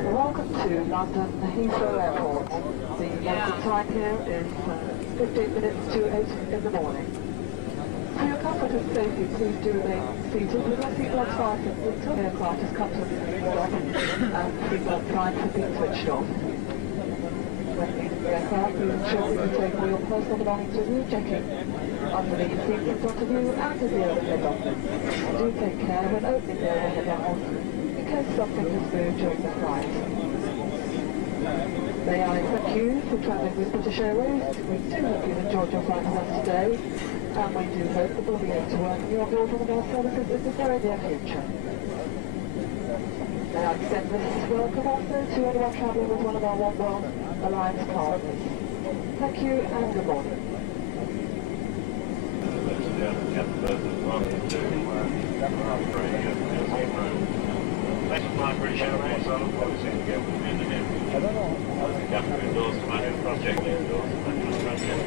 Welcome to London Heathrow Airport. The local time here is 15 minutes to 8 in the morning. For your comfort and safety, please do remain seated with your seatbelts fastened until the aircraft has come to a stop and seatbelt signs have been switched off. When leaving the aircraft, please ensure that you take all your personal belongings with you, checking underneath the seats in front of you and in the overhead lockers. Do take care when opening the overhead lockers in case something has moved during the flight. May I thank you for travelling with British Airways. We do hope you've enjoyed your flight with us today, and we do hope that we'll be able to welcome you on board one of our services in the very near future. May I extend this welcome also to anyone travelling with one of our One World Alliance partners. Thank you and good morning. Thanks for flying British Airways. I look forward to seeing you again with me in the near future. I don't know. You have to endorse the manual project, you endorse the manual project.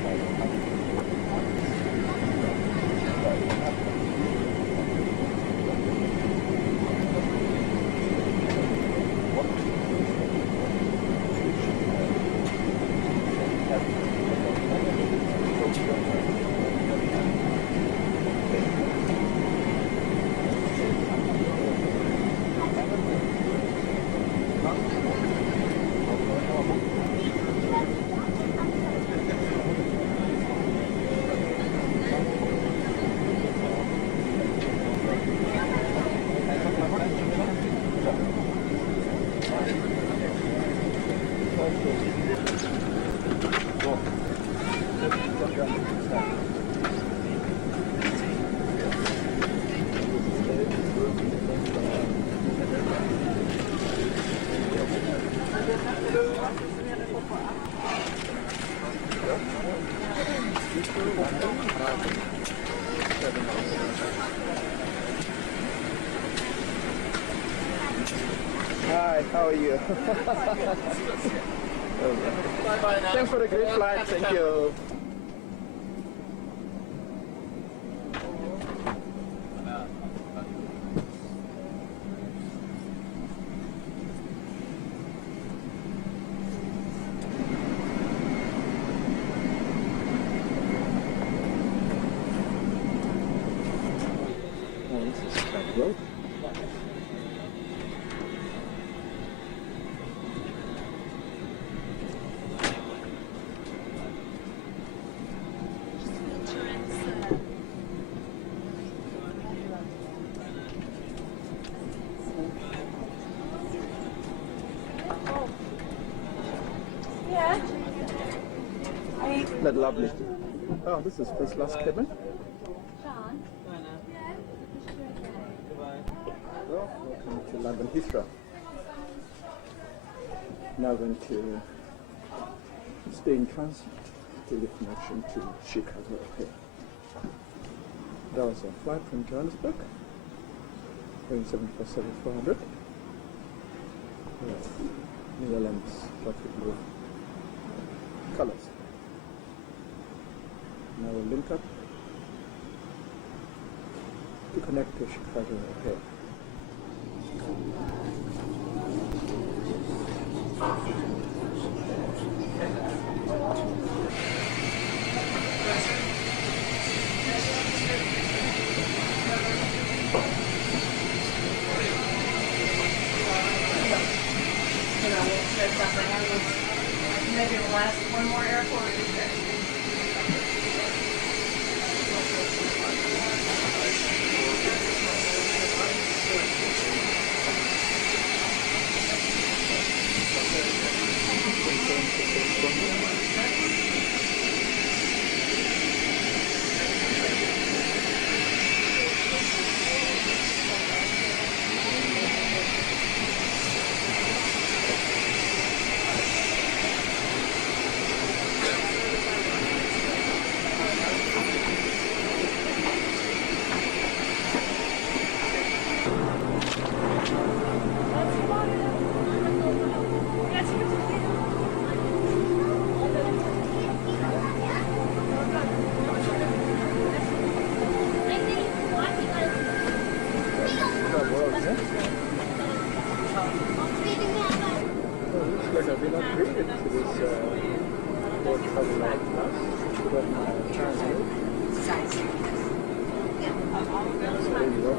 Hi, how are you? Bye-bye now. Thanks for the great flight, thank you. Oh, this is Tango. That lovely. Oh, this is first class cabin. Well, welcome to London Heathrow. Now going to stay in transit to the connection to Chicago O'Hare. That was a flight from Johannesburg, Boeing 747-400. Netherlands traffic blue colors. Now we'll link up to connect to Chicago O'Hare. Maybe the last one more airport is there. Like I've been upgraded to this air travel light plus with Tango. So there you go.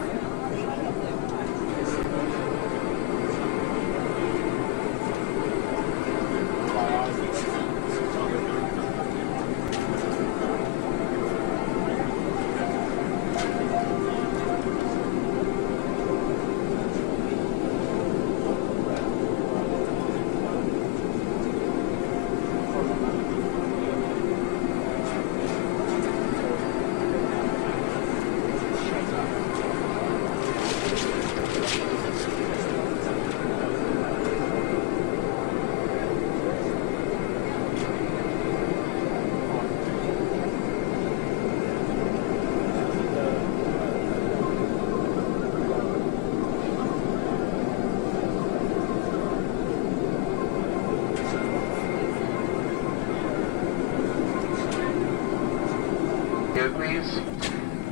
Please.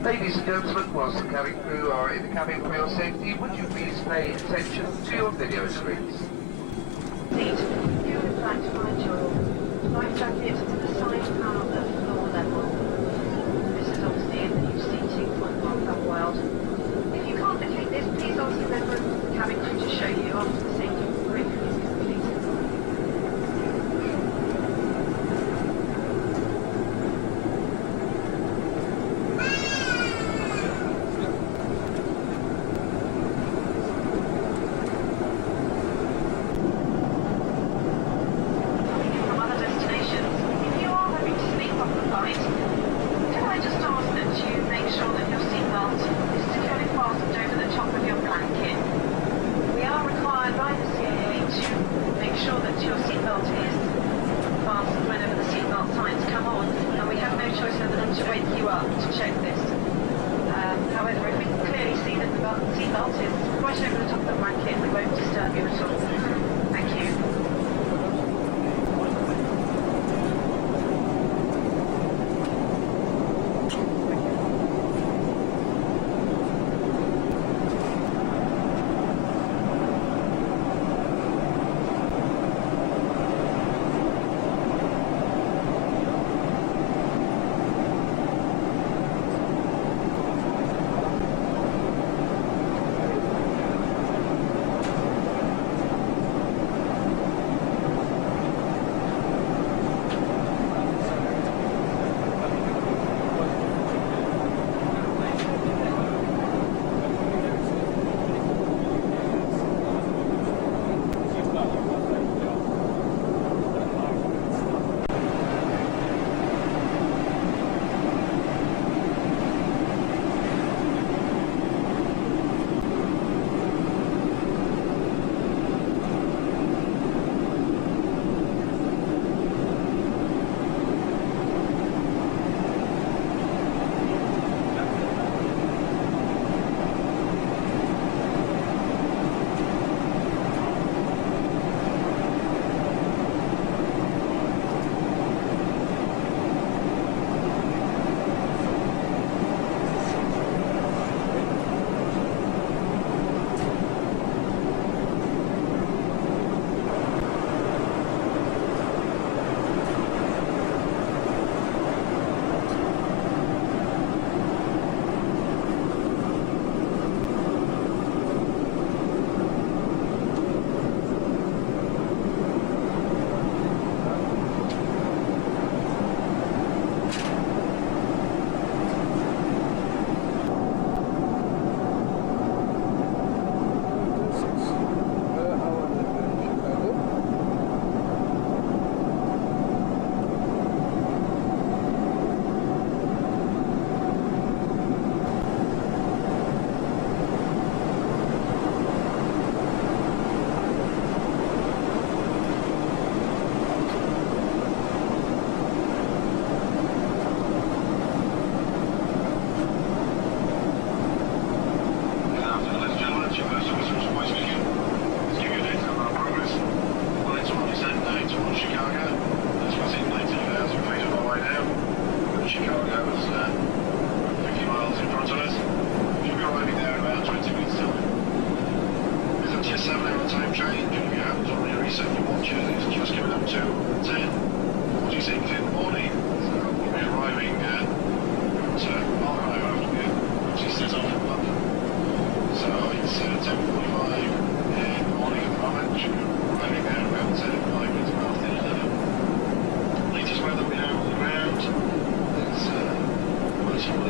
Ladies and gentlemen, whilst the cabin crew are in the cabin for your safety, would you please pay attention to your video screens? Indeed, you would like to find your life jacket to the side panel at floor level. This is obviously a new seating for the world. If you can't locate this, please ask a member of the cabin crew to show you after the safety briefing is complete.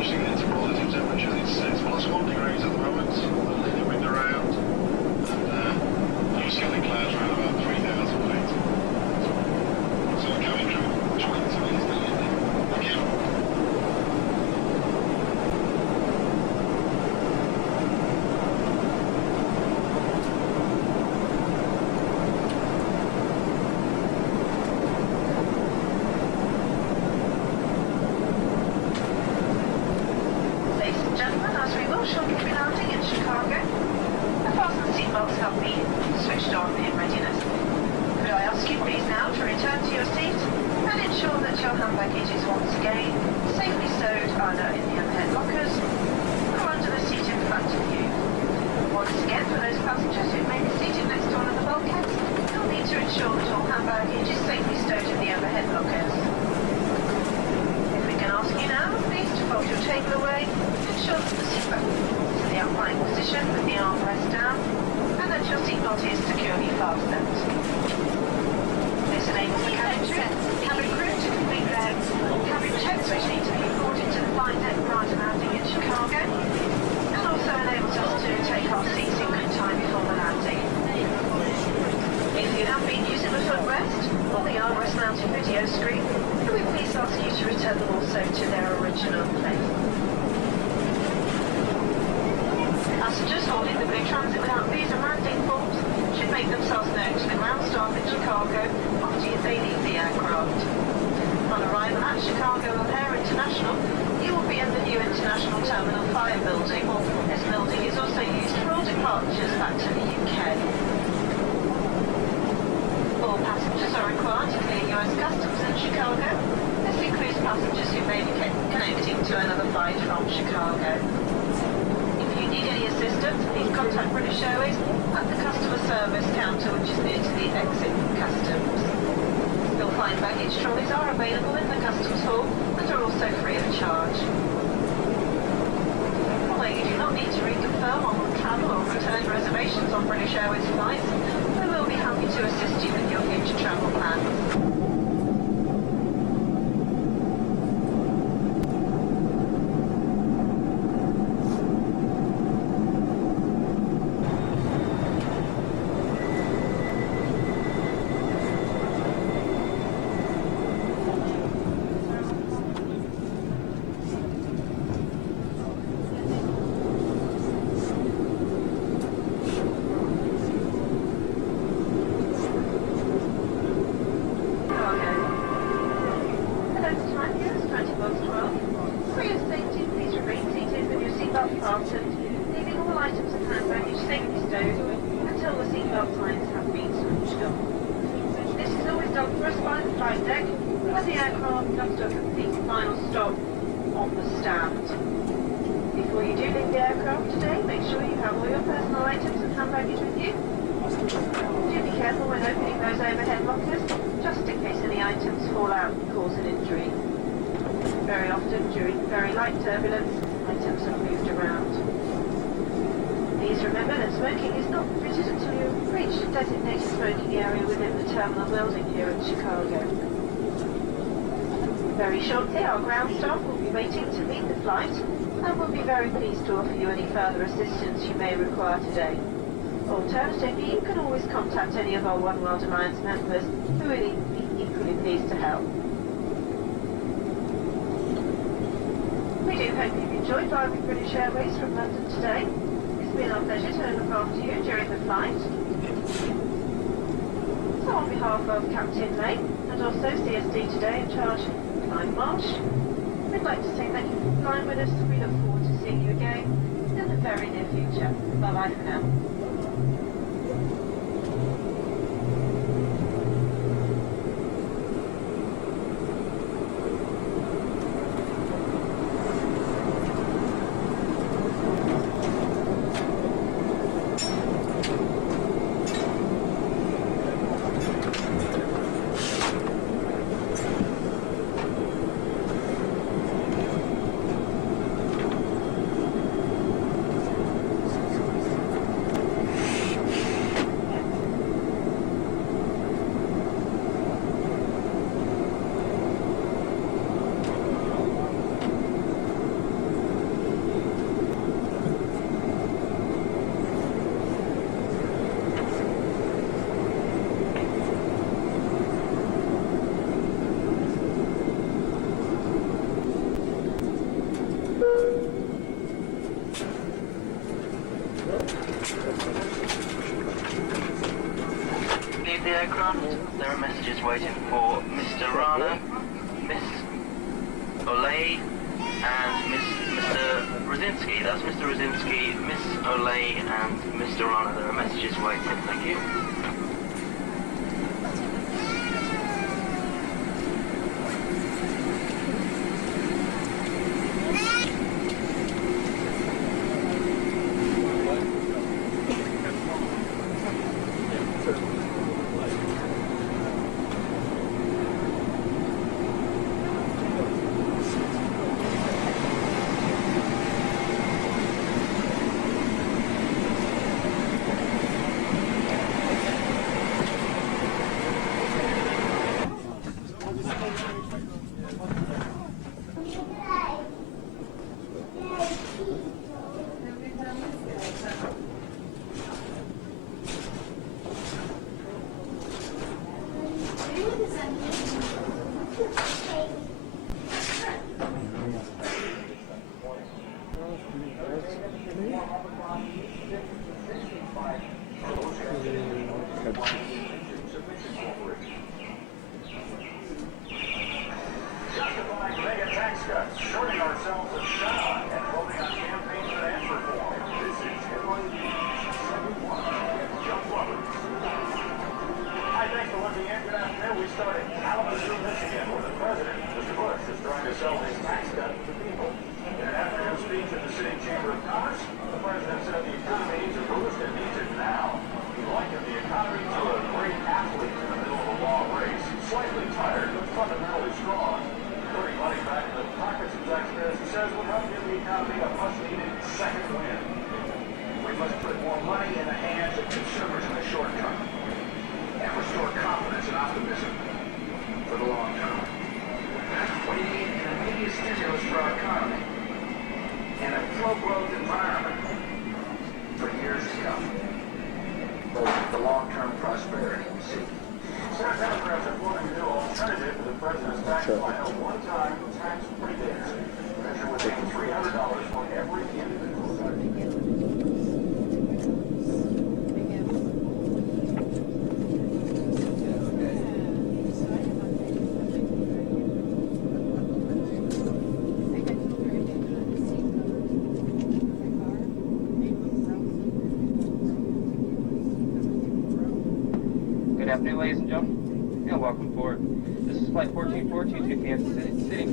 managed to get to positive temperatures. It's plus 1 degrees at the moment, leaving the wind around, and blue sky clouds around about 3,000 feet. So the cabin crew, trying to ease the landing. Thank you. Ladies and gentlemen, as we will shortly be landing in Chicago, the fasten seatbelts have been switched on in readiness. Could I ask you please now to return to your seat and ensure that your hand baggage is once again safely stowed either in the overhead lockers or under the seat in front of you. Once again, for those passengers who may be seated next to one of the bulkheads, you'll need to ensure that all hand baggage is safely stowed in the overhead lockers. If we can ask you now, please to fold your table away, ensure that the seatbelt is in the upright position with the armrest down, and that your seatbelt is securely fastened. This enables the cabin crew to complete their cabin checks, which need to be reported to the flight deck prior to landing in Chicago, and also enables us to take our seats in good time before the landing. If you have been using the footrest or the armrest mounted video screen, can we please ask you to return them also to their original place. Passengers holding the blue transit without visa landing forms should make themselves known to the ground staff in Chicago after they leave the aircraft. On arrival at Chicago O'Hare International, you will be in the new International Terminal 5 building. This building is also used for all departures back to the UK. All passengers are required to clear US customs in Chicago. This includes passengers who may be connecting to another flight from Chicago. If you need any assistance, please contact British Airways at the customer service counter, which is near to the exit from customs. You'll find baggage trolleys are available in the customs hall and are also free of charge. Although you do not need to reconfirm on travel or return reservations on British Airways flights, we will be happy to assist you with your future travel plans. Leaving all items and hand baggage safely stowed until the seatbelt signs have been switched off. This is always done for us by the flight deck when the aircraft comes to a complete final stop on the stand. Before you do leave the aircraft today, make sure you have all your personal items and hand baggage with you. Do be careful when opening those overhead lockers, just in case any items fall out and cause an injury. Very often, during very light turbulence, items are moved around. Please remember that smoking is not permitted until you reach the designated smoking area within the terminal building here in Chicago. Very shortly, our ground staff will be waiting to meet the flight and will be very pleased to offer you any further assistance you may require today. Alternatively, you can always contact any of our One World Alliance members who will be equally pleased to help. We do hope you've enjoyed flying with British Airways from London today. It's been our pleasure to look after you during the flight. So on behalf of Captain May and also CSD today in charge Clive Marsh, we'd like to say thank you for flying with us and we look forward to seeing you again in the very near future. Bye bye for now. Leave the aircraft. There are messages waiting for Mr. Rana, Miss Olay, and Mr. Rosinski. That's Mr. Rosinski, Miss Olay, and Mr. Rana. There are messages waiting. Thank you. Good afternoon, ladies and gentlemen, and welcome aboard. This is Flight 1442 to Kansas City.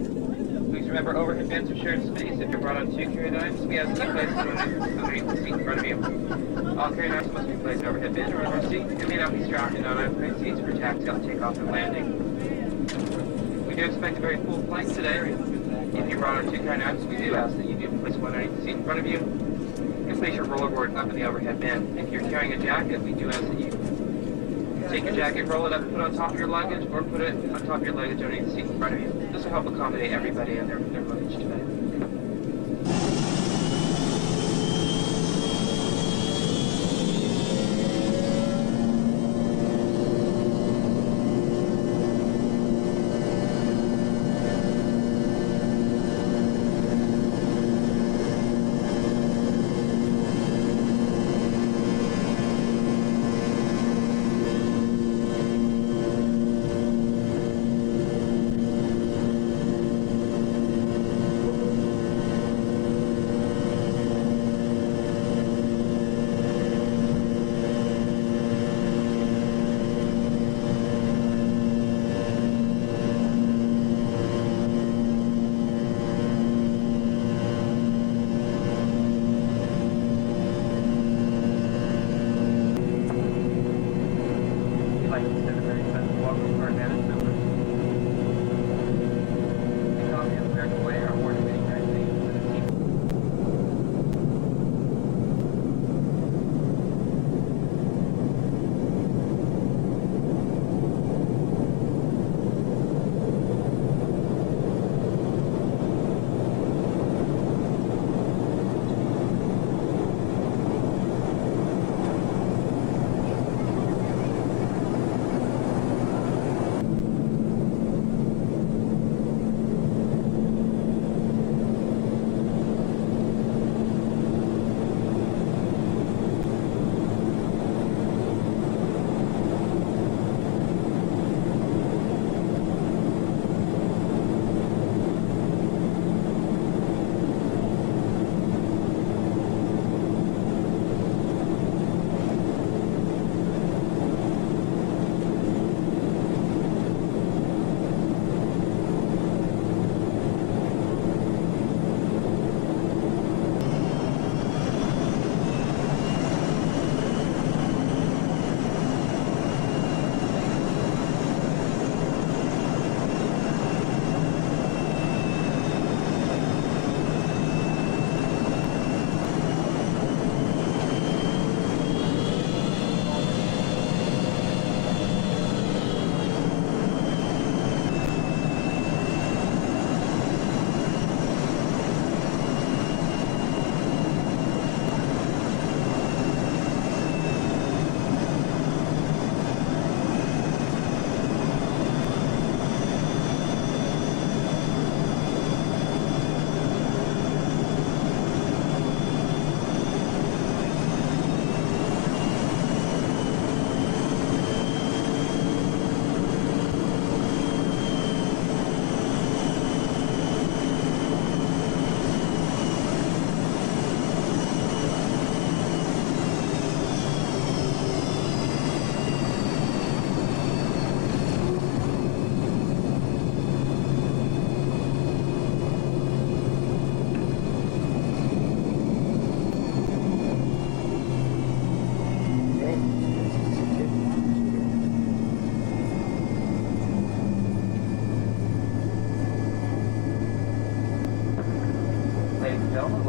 Please remember overhead bins are shared space. If you're brought on two carry items, we have seat placed underneath the seat in front of you. All carry items must be placed in overhead bin or under seat and may not be strapped in unopened seats for taxi-out, takeoff, and landing. We do expect a very full flight today. If you brought on two carry items, we do ask that you do place one underneath the seat in front of you and place your rollerboard up in the overhead bin. If you're carrying a jacket, we do ask that you take your jacket, roll it up, put it on top of your luggage, or put it on top of your luggage underneath the seat in front of you. This will help accommodate everybody and their luggage today.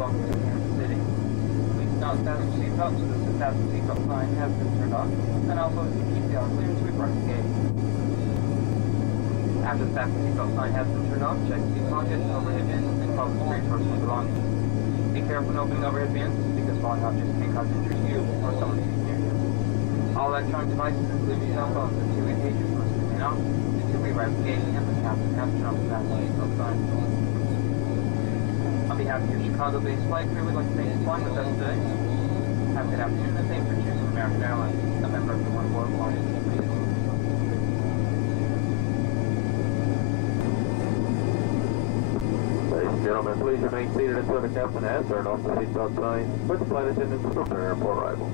welcome to Kansas City. Please note that the seatbelt so that the fasten seatbelt sign has been turned off, and also to keep the aisle clear until we park the gate. After the fasten seatbelt sign has been turned off, check seat pockets, overhead bins, and close the street personal belongings. Be careful when opening overhead bins because falling objects can cause injury to you or someone seated near you. All electronic devices, including cell phones and two-way pages, must remain off until we arrive at the gate and the captain has turned off the fasten seatbelt sign. On behalf of your Chicago-based flight crew, we'd like to thank you for flying with us today. Have a good afternoon and thanks for choosing American Airlines, a member of the One World Alliance. Ladies and gentlemen, please remain seated until the captain has turned off the seatbelt sign, with the flight attendants to prepare for arrival.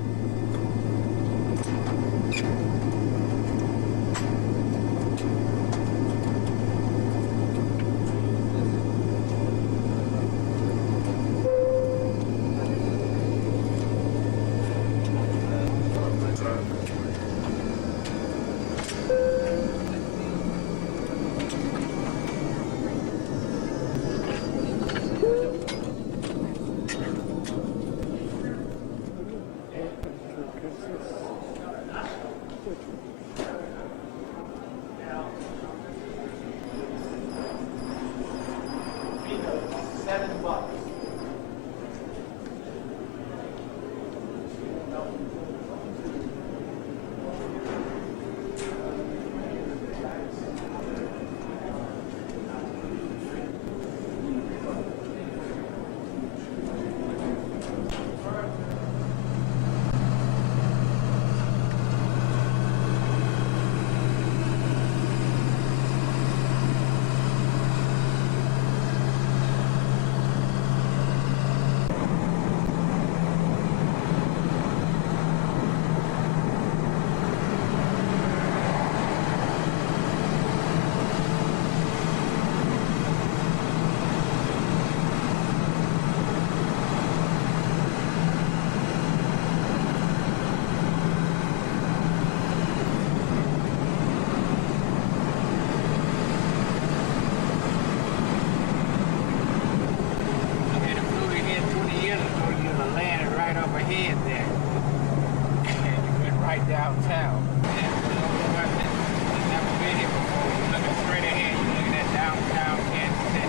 Downtown. Never been here before. You're looking straight ahead. You're looking at downtown Kansas City.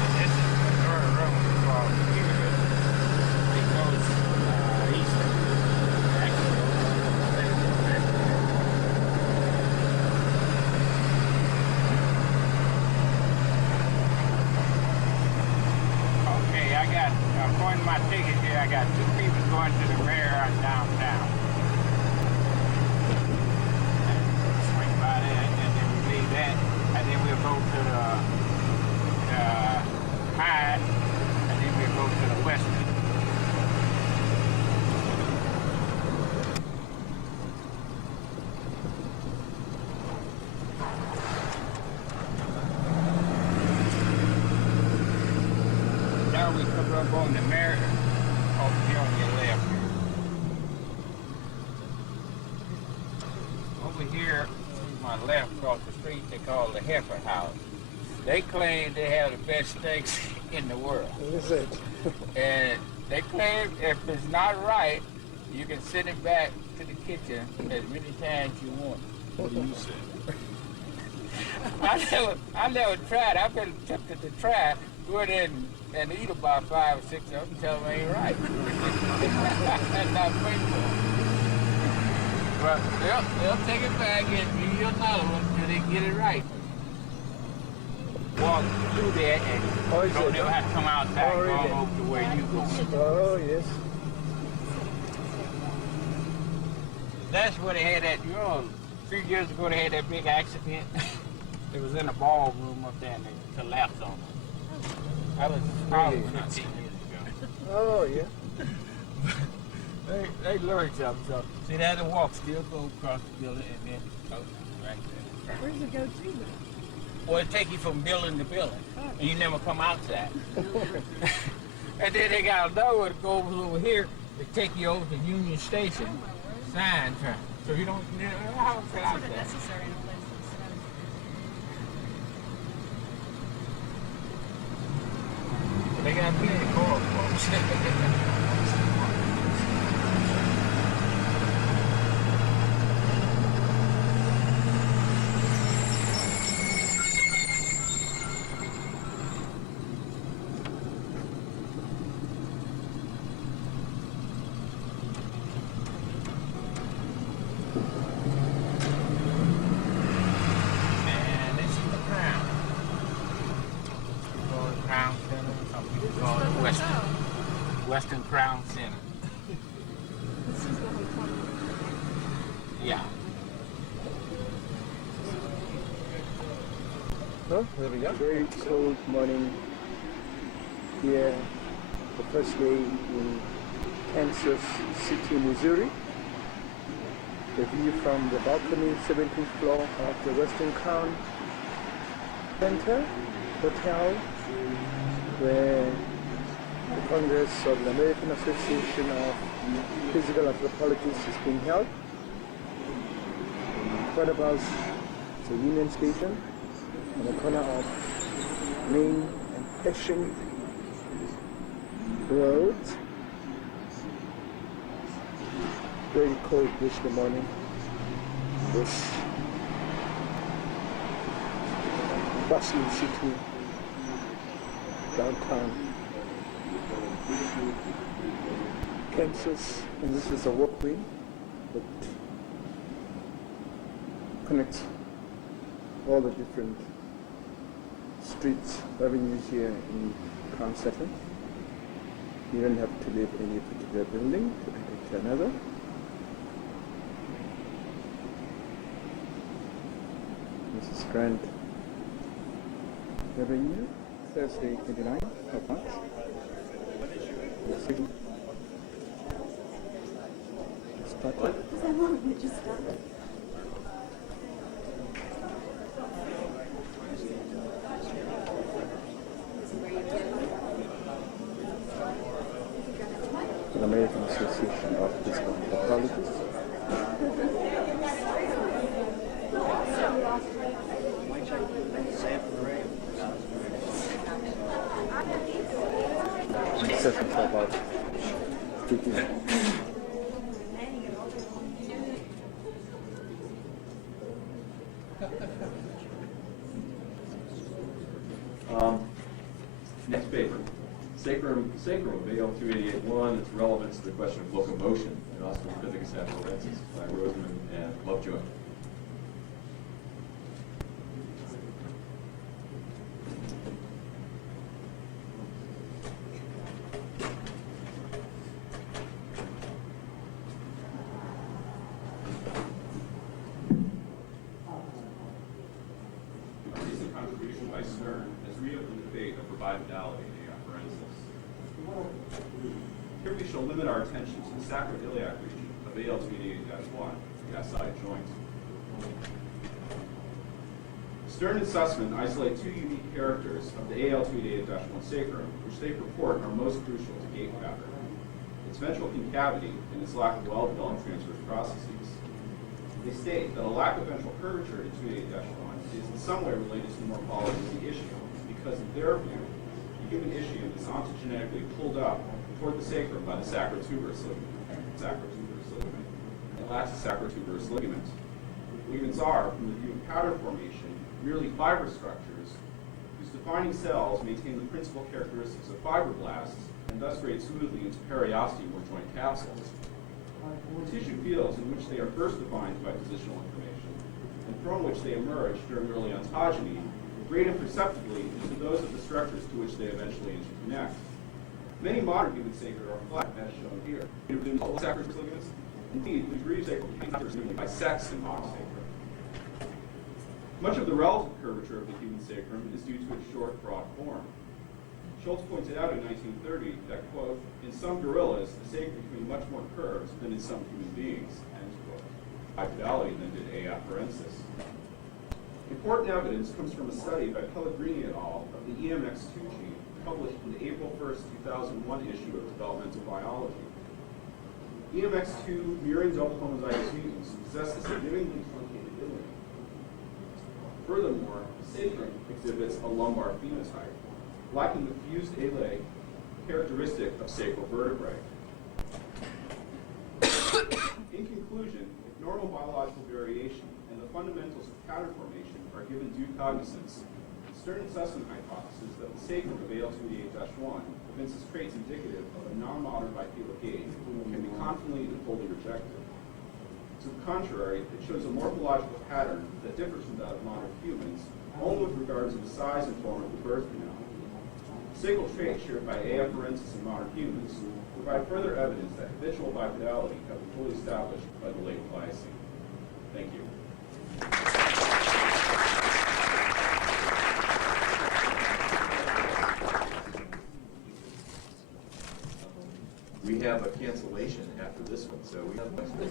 And this is the third room from here. It goes east. According to my ticket here, I got 2 people going to the rear on downtown. Swing by there, and then we leave that, and then we'll go to the Hyde, and then we'll go to the Western. Now we come up on the Moor, over here on your left here. Over here, to my left across the street, they call the Heifer House. They claim they have the best steaks in the world. Is it? And they claim if it's not right, you can send it back to the kitchen as many times you want. What do you say? I never tried. I've been tempted to try. Go in and eat about 5 or 6 of them and tell them it ain't right. That's not faithful. But they'll take it back and give you another one until they get it right. Walk through there and you don't never have to come outside and go over to where you go. Oh, yes. That's where they had that, you know, a few years ago they had that big accident. It was in a ballroom up there and they collapsed on them. That was probably 15 years ago. Oh, yeah. They learned something. So, see, that the walk still go across the building and then go right there. Where's it go to then? Well, it take you from building to building, and you never come outside. And then they got another one that goes over here, They take you over to Union Station, sign time. So you don't know how to get out there. They got plenty of car folks. Western Crown Center. Yeah. Oh, there we go. Very cold morning here, the first day in Kansas City, Missouri. The view from the balcony, 17th floor of the Western Crown Center Hotel, where the Congress of the American Association of Physical Anthropologists is being held. In front of us is a Union Station on the corner of Main and Hessian roads. Very cold this morning. This bustling city, downtown Kansas, and this is a walkway that connects all the different streets, avenues here in Crown Center. You don't have to leave any particular building to enter to another. This is Grand Avenue, Thursday, 29th of March. Started. Just started. The American Association of Physical Anthropologists. Session for about 15 minutes. Next paper, sacrum of AL 288-1, its relevance to the question of locomotion in Australopithecus afarensis by Roseman and Lovejoy. Here we shall limit our attention to the sacroiliac region of AL 288-1, the SI joint. Stern and Sussman isolate two unique characters of the AL 288-1 sacrum, which they purport are most crucial to gait pattern: its ventral concavity and its lack of well-developed transverse processes. They state that a lack of ventral curvature in 288-1 is in some way related to the morphology of the ischium, because in their view, the human ischium is ontogenetically pulled up toward the sacrum by the sacrotuberous ligament. It lacks a sacrotuberous ligament. Ligaments are, from the view of pattern formation, merely fiber structures whose defining cells maintain the principal characteristics of fibroblasts and thus grade smoothly into periosteum or joint capsules. The tissue fields in which they are first defined by positional information and from which they emerge during early ontogeny grade imperceptibly into those of the structures to which they eventually interconnect. Many modern human sacra are flat, as shown here. Sacrotuberous ligaments. Indeed, the degree of sacral concavity by sex in mock sacra. Much of the relative curvature of the human sacrum is due to its short, broad form. Schultz pointed out in 1930 that, quote, in some gorillas, the sacrum can be much more curved than in some human beings, end quote. High fidelity than did A. afarensis. Important evidence comes from a study by Pellegrini et al. Of the EMX2 gene, published in the April 1st, 2001 issue of Developmental Biology. EMX2 murine double homozygous mutants possess a significantly truncated ilium. Furthermore, sacrum exhibits a lumbar phenotype, lacking the fused alae characteristic of sacral vertebrae. In conclusion, if normal biological variation and the fundamentals of pattern formation are given due cognizance, the Stern and Sussman hypothesis that the sacrum of AL288-1 evinces traits indicative of a non-modern bipedal gait can be confidently and fully rejected. To the contrary, it shows a morphological pattern that differs from that of modern humans, only with regard to the size and form of the birth canal. Sacral traits shared by AF forensis and modern humans provide further evidence that habitual bipedality have been fully established by the late Pliocene. Thank you. We have a cancellation after this one, so we have